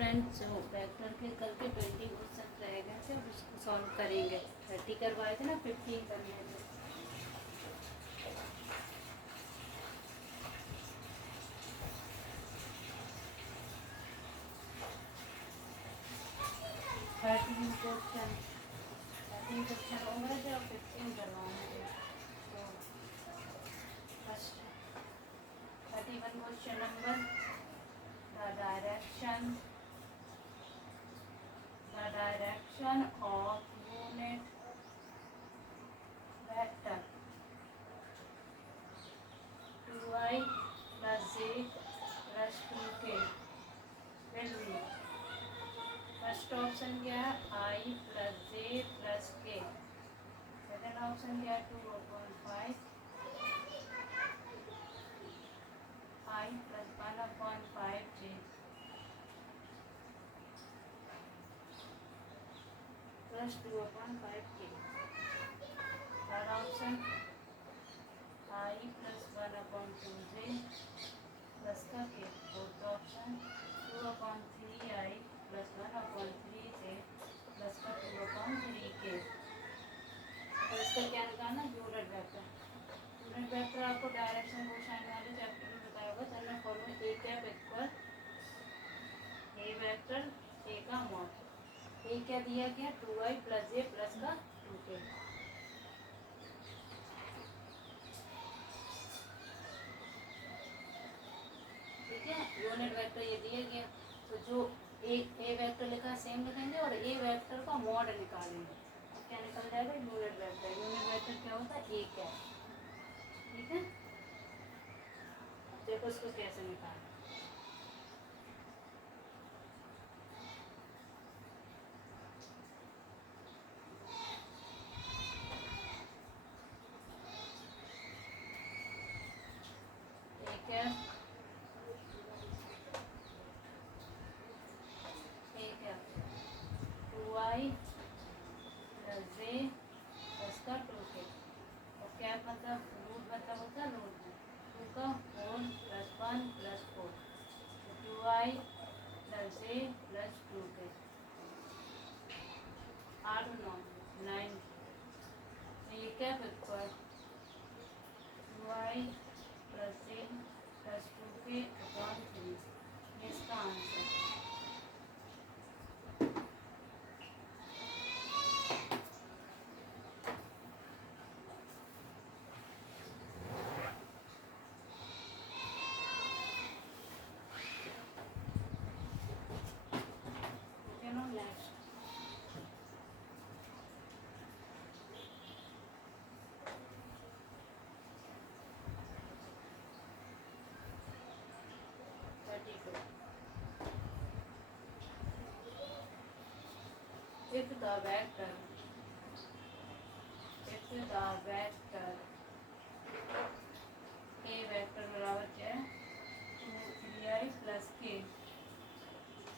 Friends, जो vector के कल के 20 क्वेश्चन रह गए थे और उसको सॉल्व करेंगे। 30 करवाए थे ना, 15 करने थे। थर्टीन क्वेश्चन हो गए थे और 15 करवाने थे। तो first 31 question number, the direction of unit vector 2i plus j plus 2k will be, first option क्या है i plus j plus k, second option क्या है 2/5 i plus 1/5 j plus 2/5 k, third option i plus 1/2 j plus का k, fourth option 2/3i plus 1/3 j plus का 2/3 k। और इसका क्या निकालना, यूनिट वेक्टर। यूनिट वेक्टर आपको डायरेक्शन कोसाइन वाले चैप्टर में बताया होगा। तो मैं formula A cap equal A vector A का मॉड, ए क्या दिया गया 2i plus j plus का 2k। ठीक है, यूनिट वेक्टर ये दिया गया। तो जो एक ए वेक्टर लिखा सेम लिखेंगे और ए वेक्टर का मॉड निकालेंगे। क्या निकल जाएगा, यूनिट वेक्टर। यूनिट वेक्टर क्या होता है, ए कैप। ठीक है, देखो इसको कैसे निकालें। A cap A cap 2i plus j plus का 2k, और कैप मतलब रूट, मतलब होता है रूट में 2 का 4 plus 1 plus 4, 2i plus j plus 2k, 8 9 9। तो ये cap equal 2i plus j plus 2k upon 3, ये इसका answer. Next 32, if the vector a vector बराबर क्या है 2 3i plus k,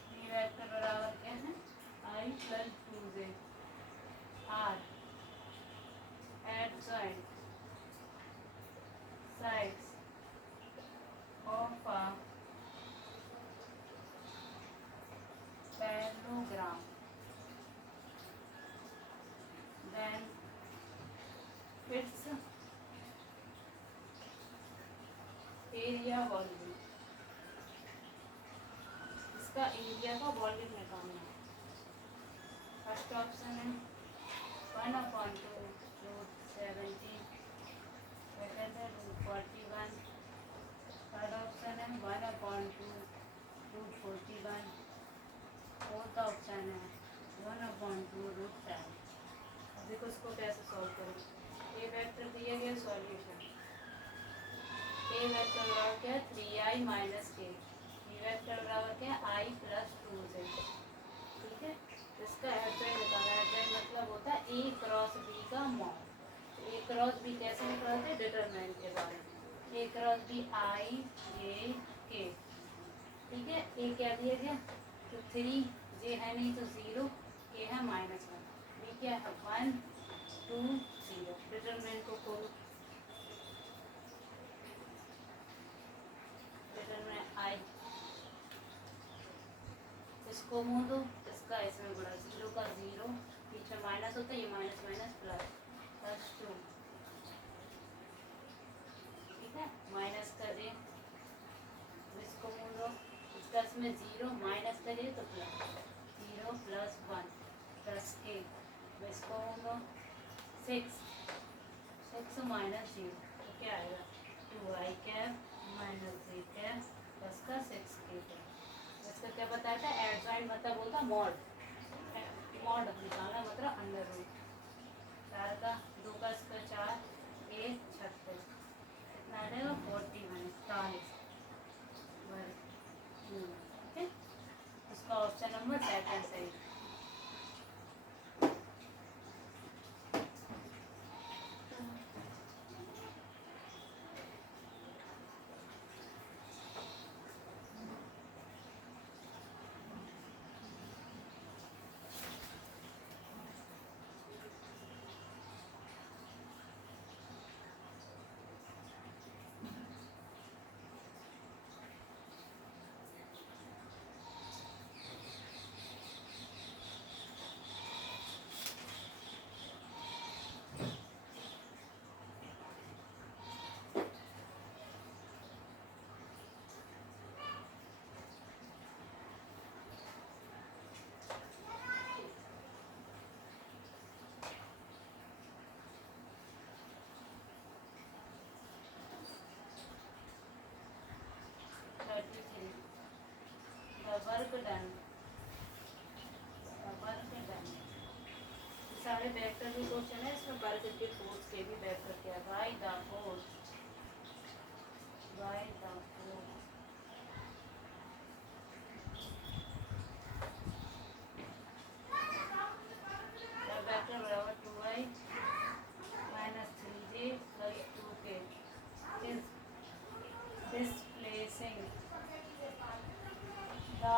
b vector बराबर क्या है i plus 2j r adjoint sides of a parallelogram, then its area volume, इसका area का वॉल्यूम निकालना है। फर्स्ट ऑप्शन है 1/2 रूट 17, सेकेंड है रूट 41, थर्ड ऑप्शन है 1/2 रूट 41, फोर्थ ऑप्शन है 1/2 रूट 10। अब देखो इसको कैसे सॉल्व करें। ए वेक्टर दिया गया, सॉल्यूशन ए वेक्टर बराबर क्या है 3i माइनस के, बी वेक्टर बराबर क्या है i प्लस 2j। ठीक है, इसका एडजॉइंट निकालना है। एडजॉइंट मतलब होता है ए क्रॉस बी का मॉड। ए क्रॉस बी कैसे निकालते हैं, डिटरमिनेंट के बारे में। A cross B i j k। ठीक है, ए क्या दिया गया तो 3, j है नहीं तो 0, k है -1, बी क्या है 1 2 0। डिटरमिनेंट को खोलो, डिटरमिनेंट i इसको मुँह दो, इसका इसमें गुणा, 0 का 0, पीछे माइनस होता है, ये माइनस माइनस प्लस, +2, ठीक है, माइनस करें, इसको मुँह दो, इसका इसमें 0 माइनस करिए तो प्लस, 0 + 1 + 8, इसको मुँह दो, 6 6 माइनस 0 तो क्या आएगा, 2i cap minus j cap plus का 6k कैप। इसका क्या बताया था, एडजॉइंट मतलब होता मॉड, मॉड निकालना मतलब अंडर रूट, 4 का 2 का इसका 4, 1 36, कितना आ जाएगा 41 41 वर्ग, ठीक है, इसका ऑप्शन नंबर सेकंड सही। वर्क डन, वर्क डन, सारे वेक्टर भी क्वेश्चन है, इसमें वर्क के फोर्स के भी वेक्टर क्या, by the force, by the force, vector बराबर 2i minus 3j plus 2k is displacing the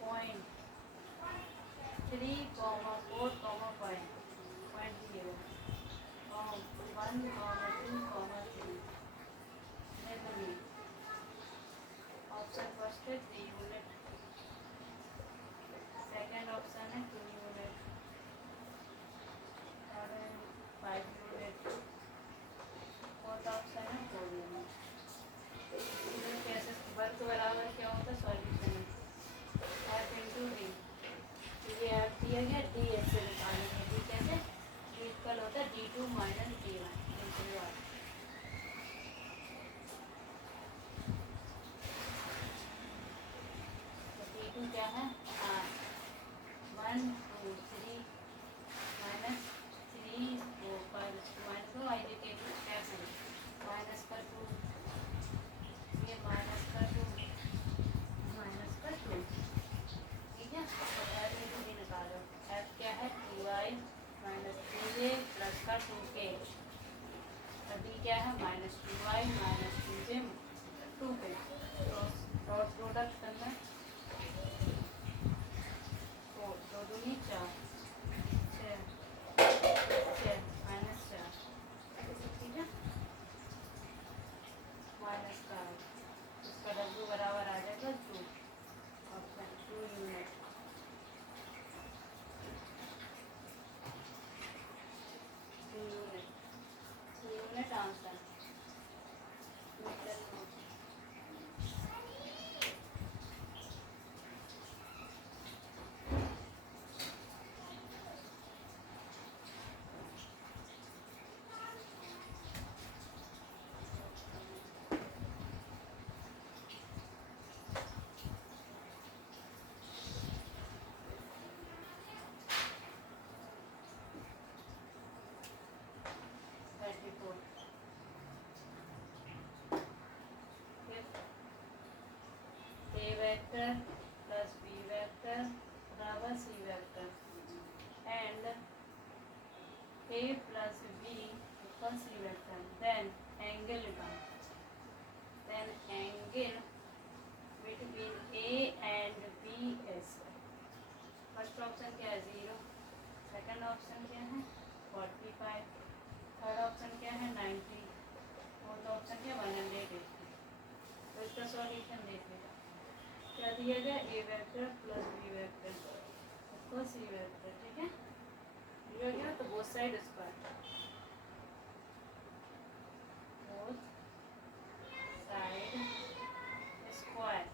point 3, 4, 5 point 0 1, 2, 3 में ऑप्शन फर्स्ट है 3 यूनिट, सेकंड ऑप्शन है 2 यूनिट, और 5 यूनिट, फोर्थ ऑप्शन है 4 यूनिट। कैसे वर्क बराबर क्या होता है, सॉल्यूशन f इंटू डी, ये f दिया गया, डी ऐसे निकालेंगे, डी कैसे, डी इक्वल होता है d2 minus d1 into r, तो d2 क्या है r, 1 2 3 माइनस 3 4 5 माइनस को आई देखिए कैसे माइनस का 2, ये माइनस का 2 माइनस का 2, ठीक है, तो f इंटू डी निकालो, f क्या है 2i माइनस 3j प्लस का 2k, और d क्या है minus 2i minus 2j 2k, तो डॉट प्रोडक्ट करना है, तो 2 दूनी 4, 6 माइनस 4, ठीक है, माइनस का इसका w बराबर आ जाएगा 2, option 2 unit, 2 unit, 2 unit answer meter note. A vector plus B vector बराबर C vector and A plus B equals C vector, then angle निकाल, then angle between A and B is, first option क्या है 0, second option क्या है 45, third option क्या है 90, fourth option क्या 180, तो इसका सॉल्यूशन देख लेगा, क्या दिया गया, A vector plus B vector equal C vector, ठीक है, दिया गया। तो both side square, both side square,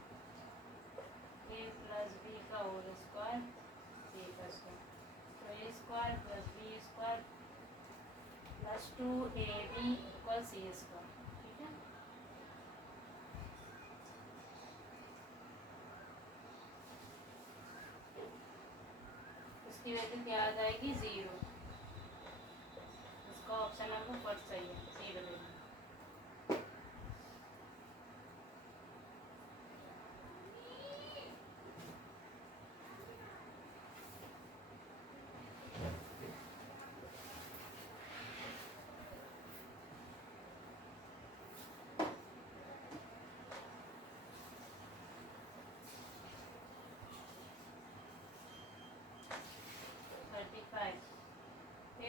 A plus B का होल स्क्वायर, सी का स्क्वायर, तो A square plus B square plus 2ab equal C square, ठीक है। इसकी वैल्यू क्या आ जाएगी, 0। इसका ऑप्शन आपको फर्स्ट सही है, 0 देना।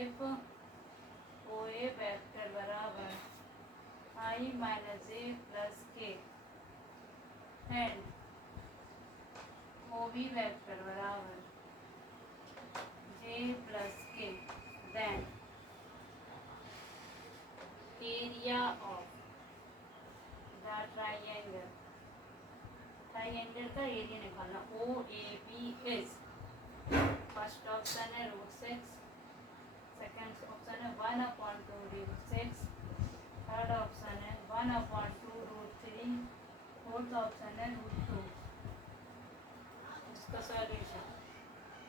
इफ ओ ए वेक्टर बराबर i minus J plus K and O B vector बराबर J plus K, then area of the triangle, triangle का एरिया निकालना, O A B is, first option है √6, second option है 1/2 √6, third option है 1/2 √3, fourth option है √2। इसका solution,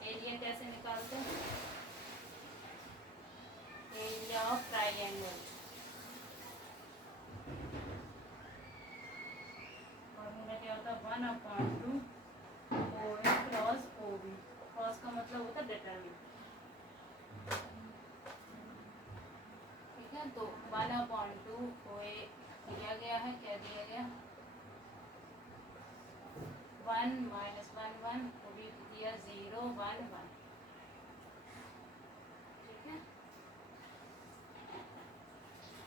area कैसे निकालते हैं, एरिया ऑफ ट्राइंगल, फॉर्मूला क्या होता है, 1/2 ओ ए क्रॉस ओ बी, क्रॉस का मतलब होता है डिटरमिनेंट, ठीक है। तो 1/2 ओ ए दिया गया है, क्या दिया गया, 1 माइनस 1 1, ओ बी दिया 0 1 1, ठीक है।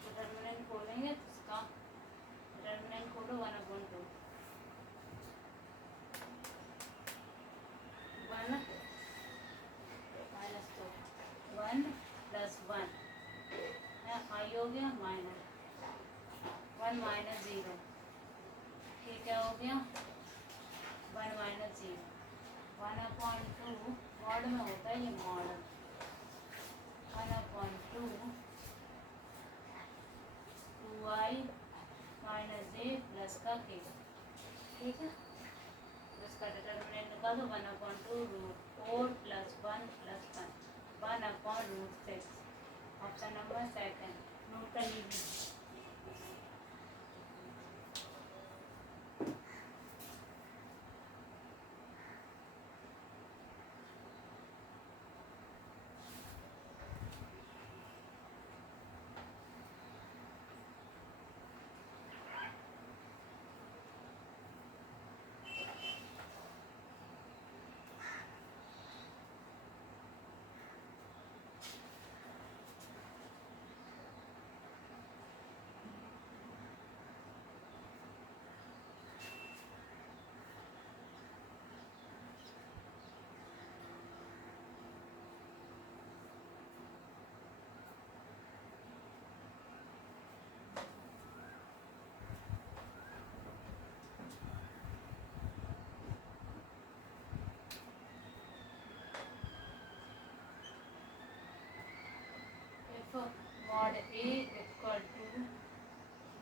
डिटरमिनेंट खोलेंगे तो इसका डिटरमिनेंट खोलो 1/2, 1 माइनस 2, 1 प्लस 1 है, आई हो गया माइनस 1 माइनस 0, ये क्या हो गया 1 माइनस 0, 1/2 मॉड में होता है ये mod, 1/2 2i minus J plus का के, ठीक है। इसका डिटरमिनेंट निकालो 1/2 √4 plus 1 plus 1 1/√6, option number second, note कर लीजिए। mod A equal to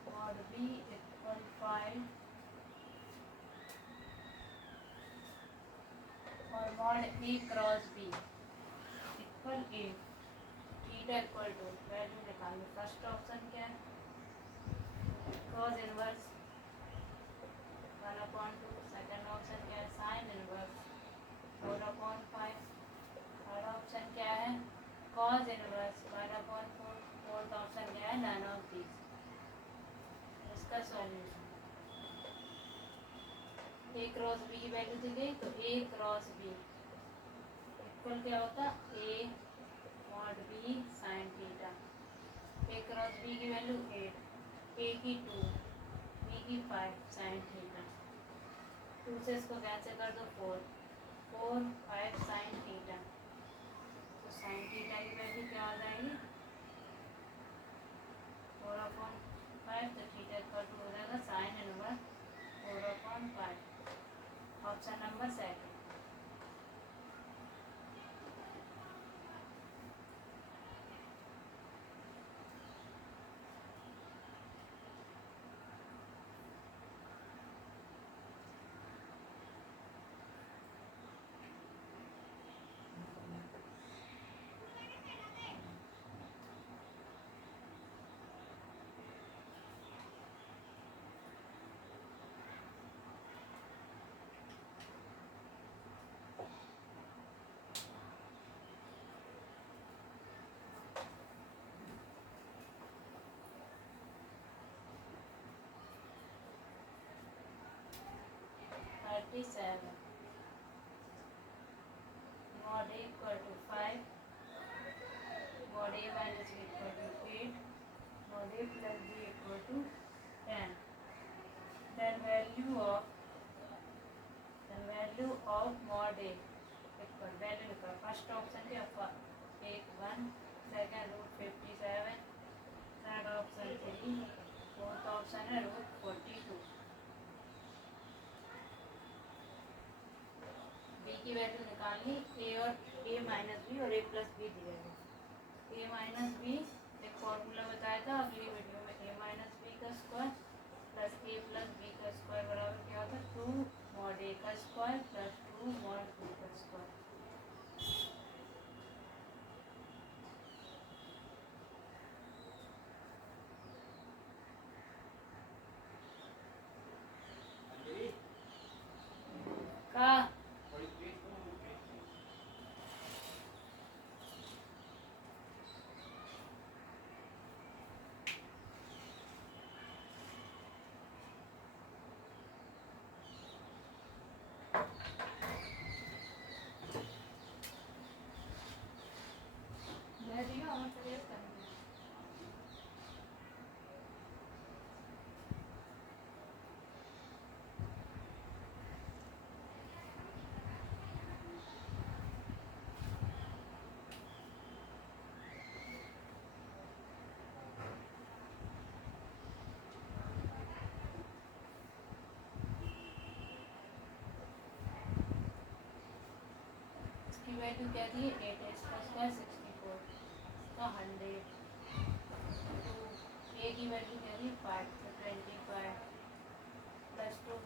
mod B equal 5 और mod A cross B equal A, theta equal to, value निकालनी, फर्स्ट ऑप्शन क्या है, क्रॉस इनवर्स 1/2, सेकेंड ऑप्शन क्या है, साइन इनवर्स 4/5, थर्ड ऑप्शन क्या है, कॉस इनवर्स 1/4, फोर्थ ऑप्शन क्या है, नन ऑफ दीज। इसका सॉल्यूशन, ए क्रॉस बी की वैल्यू दी गई, तो ए क्रॉस बी इक्वल क्या होता, A mod B sine theta, A cross B की वैल्यू 8, ए की 2, बी की 5 साइन थीटा, टू से इसको कैंसिल कर दो 4 4 5 साइन थीटा, तो साइन थीटा की वैल्यू क्या आ जाएगी 4/5, तो थीटा इक्वल टू हो जाएगा sine inverse 4/5। Option number second. Seven mod a equal to 5 mod a minus b equal to 8 mod a plus b equal to 10, then value of mod a equal value लिखा first option क्या 1 second root 57, third option 3, fourth option है root 42। की value निकालनी ए और ए minus B और ए plus B दिया है। ए minus B एक फॉर्मूला बताया था अगली वीडियो में, ए माइनस बी का स्क्वायर प्लस ए प्लस बी का स्क्वायर बराबर क्या होता है 2 मॉड ए का स्क्वायर प्लस 2 मॉड बी का स्क्वायर। का की वैल्यू क्या थी 8 इसका स्क्वायर 64 का 100, तो ए की वैल्यू क्या थी 5 तो 25 प्लस 2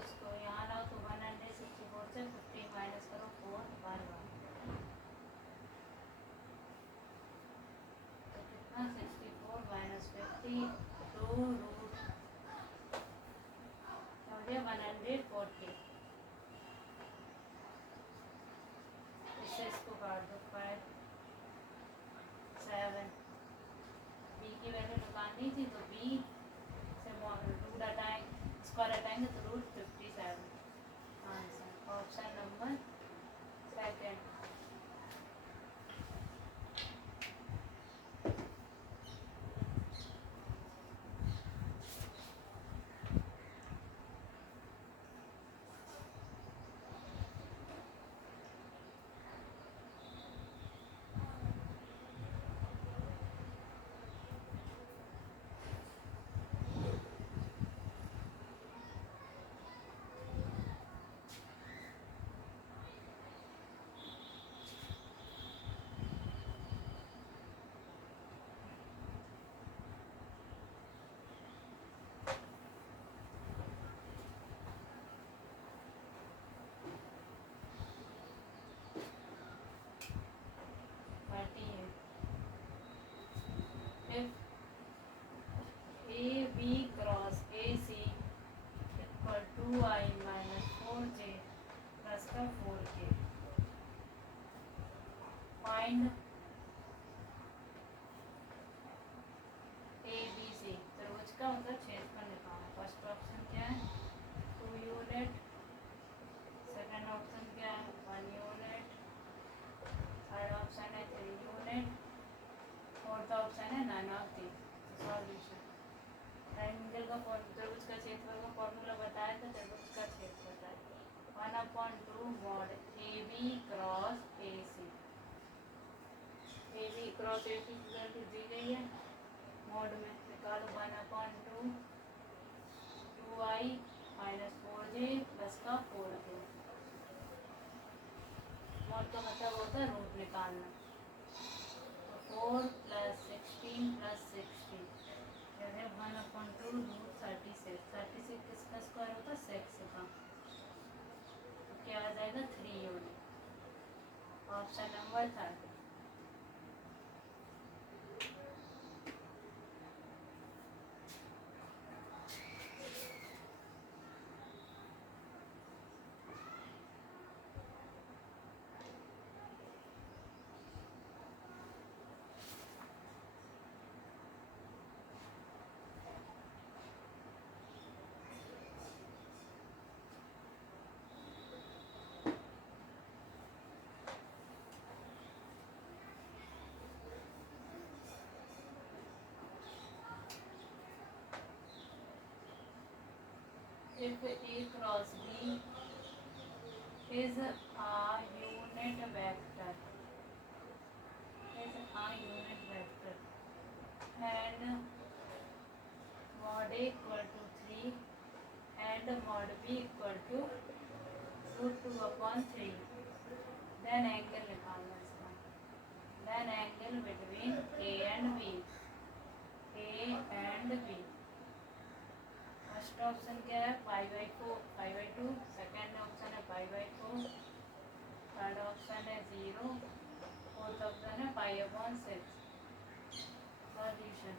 इसको यहाँ लाओ तो 164 से 15 माइनस करो 4 बार तो कितना 64 माइनस 50 2 रूट हो गया 140। इससे इसको काट दो 5 7, बी की वैल्यू निकालनी थी तो बी से रूट हटाएंगे स्क्वायर हटाएंगे तो root 57 answer option number second. A B cross A C equal 2i minus 4j plus का 4k, find A B C त्रिभुज का मतलब त्रिभुज का क्षेत्रफल का फॉर्मूला बताया था, त्रिभुज का क्षेत्रफल 1/2 mod AB cross AC। AB cross AC की वैल्यू दी गई है, मॉड में निकालो 1/2 2i माइनस 4j प्लस का 4j। मॉड का मतलब होता है रूट निकालना। तो 4 + 16 + 60 1/2 रूट 36। 36 किसका स्क्वायर होता है? 6 का। तो क्या आ जाएगा? 3 unit. Option number 3। If A cross B is a unit vector, and mod A equal to 3 and mod B equal to √2/3, then angle निकालना इसका। Then angle between A and B, first option क्या है? 5/2। Second option है 5/4। Third option है 0। Fourth option है 5/6। Solution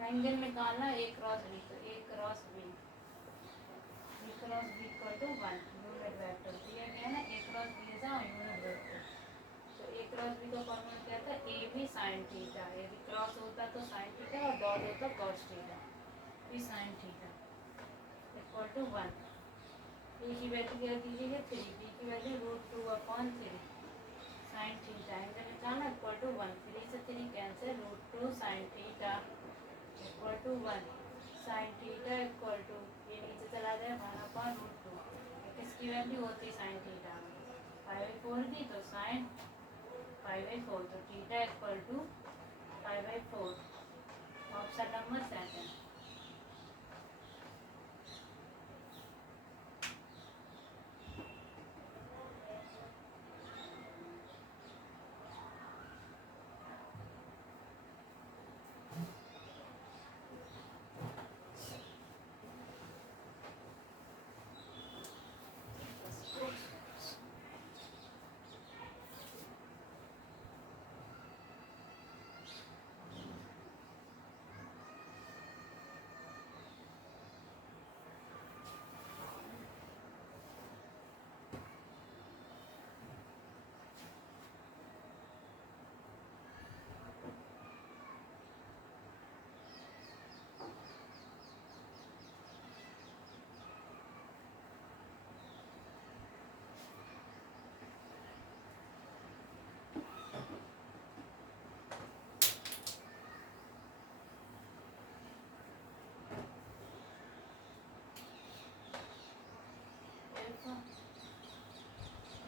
angle निकालना A cross B, तो A cross B equal to 1 unit vector दिया गया ना। A cross B is a unit vector. तो A क्रॉस B का फॉर्मूला क्या था? AB sin theta. यदि क्रॉस होता तो sin थीटा और डॉट होता cos theta. B sin theta equal to 1। A की वैल्यू क्या दी गई है? 3। B की वैल्यू √2/3 sin थीटा। एंगल निकालना इक्वल टू 1। 3 से 3 cancel, √2 sin theta equal to 1। sin theta equal to, ये नीचे चला जाए 1/√2। किसकी वैल्यू होती है sin थीटा में? 5/4 दी तो sin 5/4, तो theta equal to 5/4। Option number 2।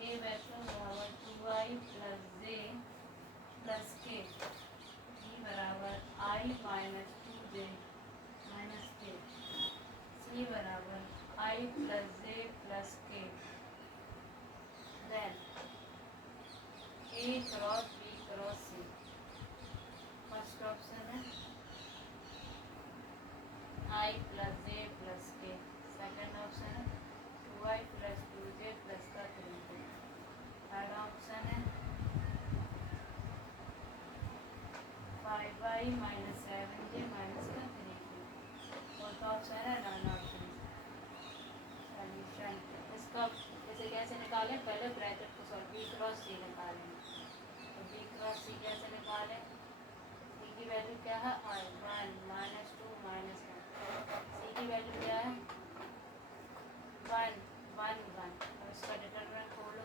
A vector बराबर 2i plus j plus k, B बराबर i minus 2j minus k, C बराबर i plus j plus k, then A cross B cross C। First option है i plus j plus k। Second option है 2i plus 2j plus का 3k। Third option है 5i minus 7j minus का 3k। Fourth option है none option. Solution इसका इसे कैसे निकालें? पहले ब्रैकेट को सॉल्व, B क्रॉस C निकालें। तो B क्रॉस C कैसे निकालें? B की वैल्यू क्या है? 1 -2 -1। C की वैल्यू क्या है? 1 1 1। अब इसका डिटरमिनेंट खोलो,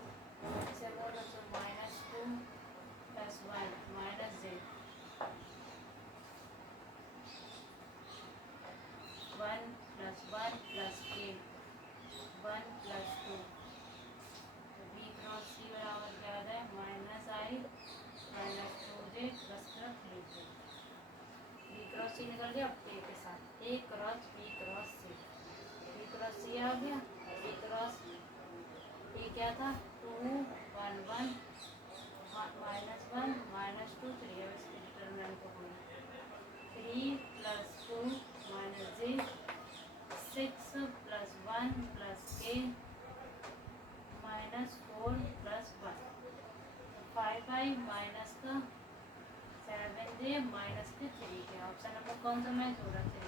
इसे बोलो तो -2 + 1 -j। क्या था 2 1 1 -1 -2 3। अब इसके डिटरमिनेंट को खोलो 3 + 2 - j 6 + 1 + k -4 + 1 5 i माइनस का 7j माइनस के 3 के। ऑप्शन नंबर कौन सा मैच हो रहा है?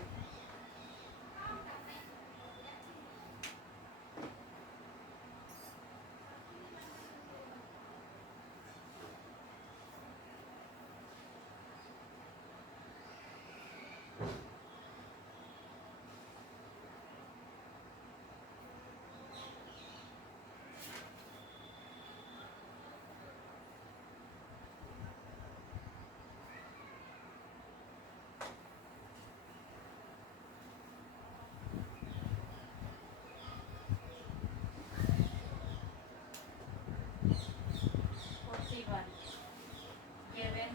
Given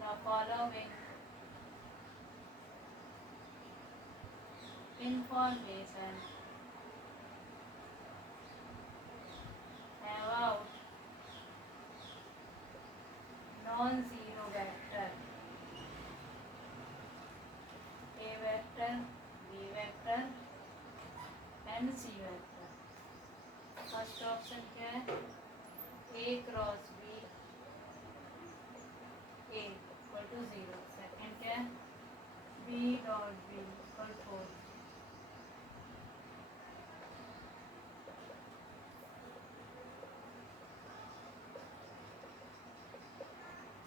the following information about non-zero vector A vector, B vector and C vector। First option क्या है? A cross B A equal to 0। Second क्या है? B dot B equal 4।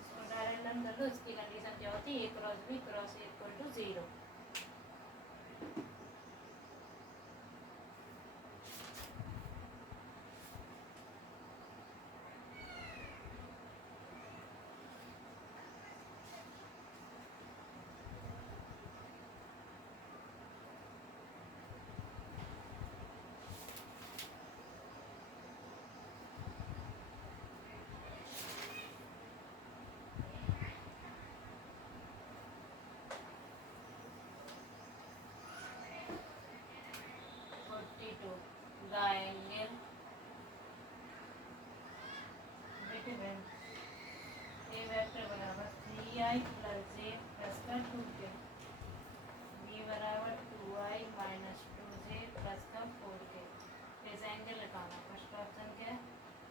इसको डायरेक्ट रन कर लो। इसकी कंडीशन क्या होती है? A cross B cross A equal to 0। The angle between A vector बराबर 3i + j + का 2k, B बराबर 2i - 2j + का 4k। इस एंगल निकालना। फर्स्ट ऑप्शन क्या है?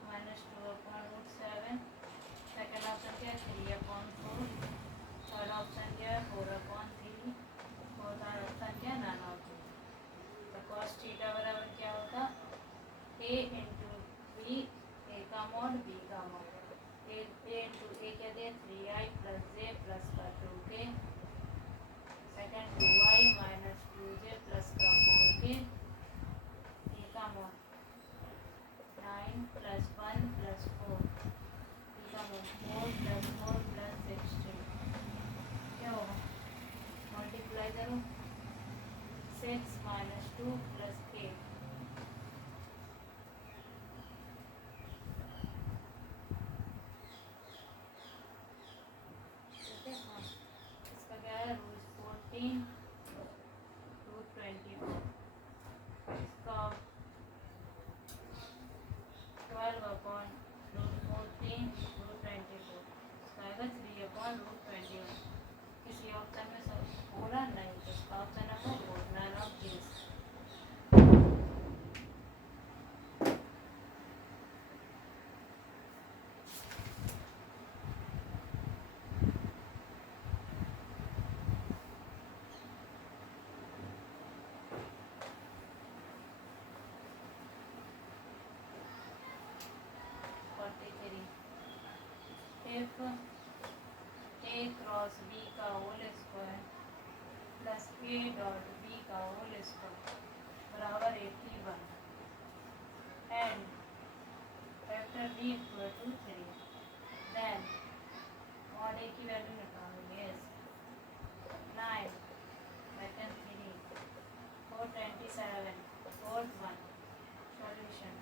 -2/√7। सेकेंड ऑप्शन क्या है? 3/4। थर्ड ऑप्शन क्या है? 4/3। फोर्थ ऑप्शन क्या है? None of this. तो cos थीटा बराबर क्या होता? A इंटू बी, ए का मॉड बी का मॉड। ए इंटू ए क्या दे? 3i + j + का 2k। सेकेंड 2i - 2j + का 4k। ए का मॉड 9 + 1 + 4। ए का मॉड 4 + 4 + 16। क्या होगा? मल्टीप्लाई करो 6 - 2 + 8। इसका क्या है? √14 √24। इसका 12/√14 √24। इसका आएगा 3/√21। किसी ऑप्शन में सब पूरा नहीं, तो इसका ऑप्शन है वो none of this. If A cross B का whole square plus A dot B का होल स्क्वायर बराबर 81 and factor B equal to 3, then mod A की वैल्यू निकालेंगे। 9 second 3 427 fourth 1। Solution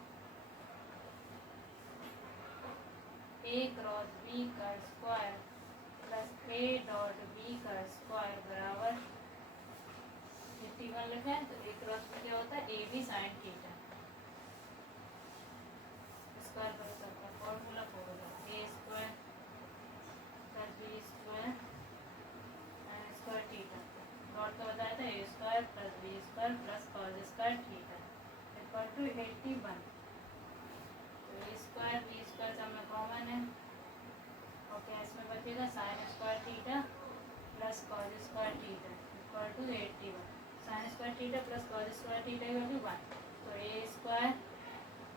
A cross B का square plus A dot B का square बराबर 81 लिखा है, तो ए क्रॉस में क्या होता है, A B sine theta square पर सबका फॉर्मूला होगा A square plus B square sine square theta dot का बताया था A square plus B square plus cos square theta equal to 81। तो ए स्क्वायर बी स्क्वायर सब में कॉमन है और क्या इसमें बचेगा, sine square theta plus cos square theta equal to 81। Sine square theta plus cos square theta equal to 1। तो A square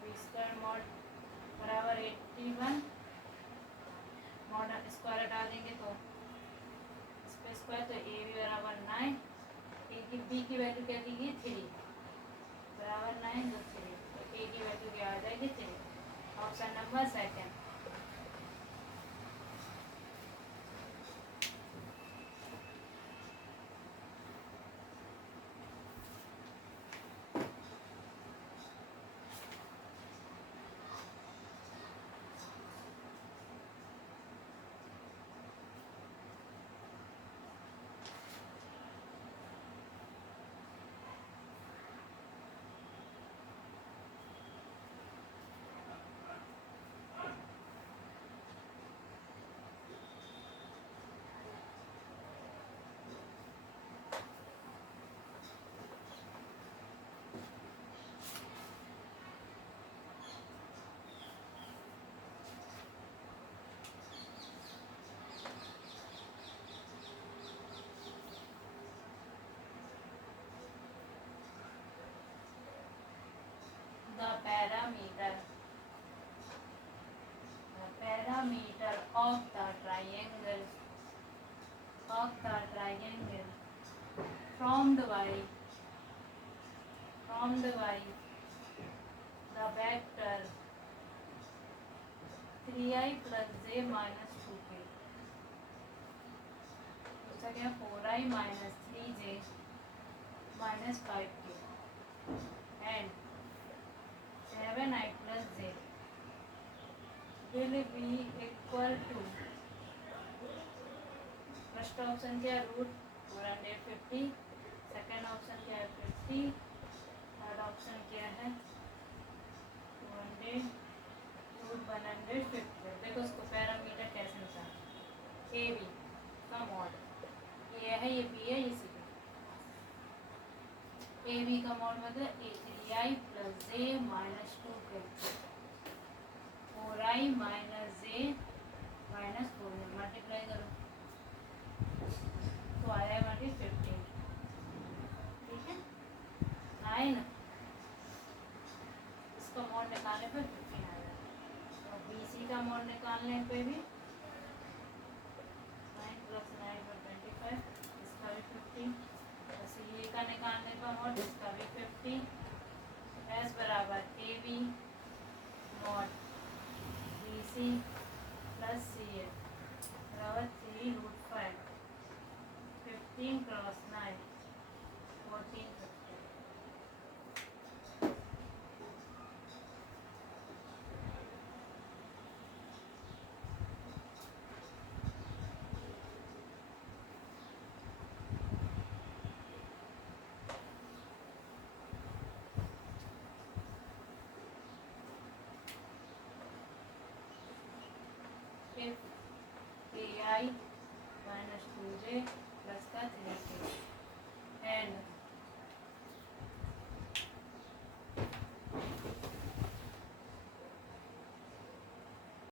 B square mod बराबर 81 मॉड स्क्वायर हटा देंगे तो इस पे स्क्वायर, तो ए बी बराबर 9, ए की बी की वैल्यू क्या दी गई 3 बराबर 9 तो 3, तो ए की वैल्यू क्या आ जाएगी 3। Option number second. The parameter of the triangle formed by the vector 3i plus j minus 2k, दूसरा क्या 4i minus 3j minus 5k and 7i plus j will be equal to, first option क्या है root 450, second option क्या है 50, third option क्या है 200 root 150। देखो उसको पैरामीटर कैसे निकालना, ए बी का मॉड, ये है ये बी है ये सी है, ए बी का मॉड मतलब 3i प्लस जे माइनस 2k 4i माइनस जे माइनस 4 मल्टीप्लाई करो तो आया 15, ठीक है 9, इसका मॉड निकालने पर 15 आ जाएगा। तो बी सी का मॉड निकालने पे भी 9 प्लस 9 पर 25, इसका भी 15, और सी ए का निकालने का मॉड इसका भी 50। एस बराबर A B mod B C plus C A बराबर 3√5 15 cross 9 14 50। if ai minus 2j plus का 3k